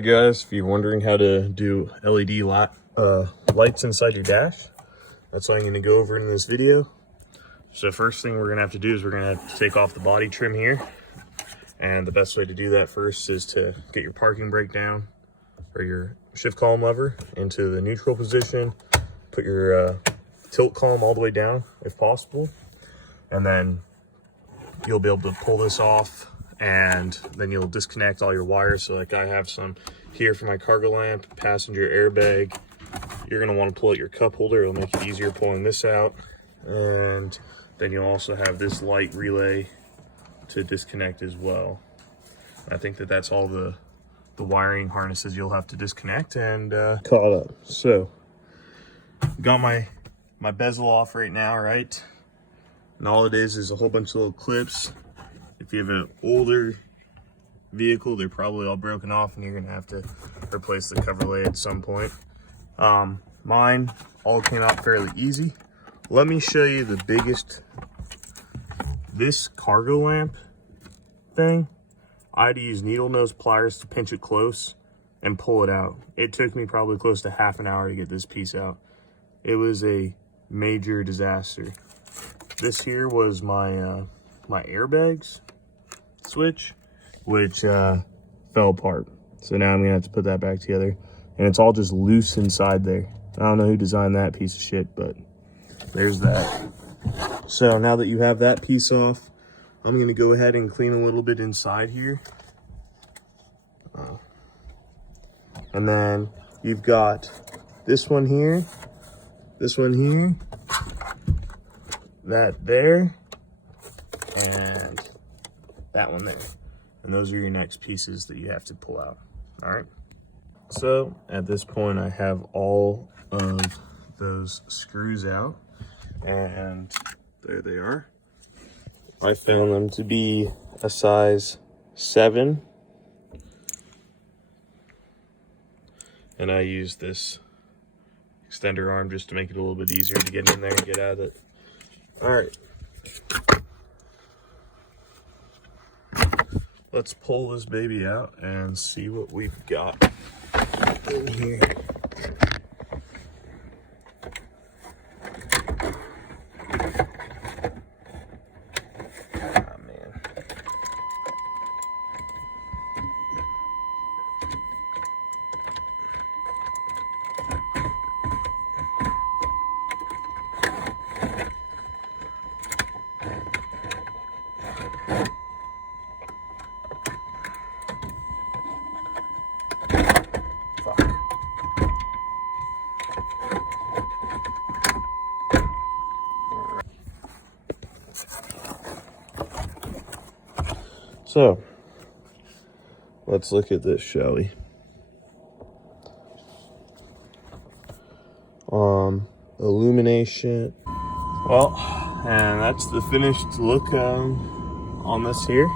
Hey guys, if you're wondering how to do LED lights inside your dash, that's what I'm going to go over in this video. So first thing we're going to have to do is we're going to have to take off the body trim here. And the best way to do that first is to get your parking brake down, or your shift column lever into the neutral position. Put your tilt column all the way down if possible. And then you'll be able to pull this off, and then you'll disconnect all your wires. So like I have some here for my cargo lamp, passenger airbag. You're gonna want to pull out your cup holder. It'll make it easier pulling this out. And then you'll also have this light relay to disconnect as well. I think that's all the wiring harnesses you'll have to disconnect and caught up. So got my bezel off right now, right? And all it is a whole bunch of little clips. If you have an older vehicle, they're probably all broken off and you're gonna have to replace the cover lay at some point. Mine all came out fairly easy. Let me show you the biggest. This cargo lamp thing, I had to use needle nose pliers to pinch it close and pull it out. It took me probably close to half an hour to get this piece out. It was a major disaster. This here was my my airbags switch, which fell apart. So now I'm gonna have to put that back together, and it's all just loose inside there. I don't know who designed that piece of shit, but there's that. So now that you have that piece off, I'm gonna go ahead and clean a little bit inside here. And then you've got this one here, that there, and that one there. And those are your next pieces that you have to pull out. All right. So at this point, I have all of those screws out, and there they are. I found them to be a size 7. And I use this extender arm just to make it a little bit easier to get in there and get out of it. All right. Let's pull this baby out and see what we've got in here. So let's look at this, shall we? Illumination. Well, and that's the finished look on this here.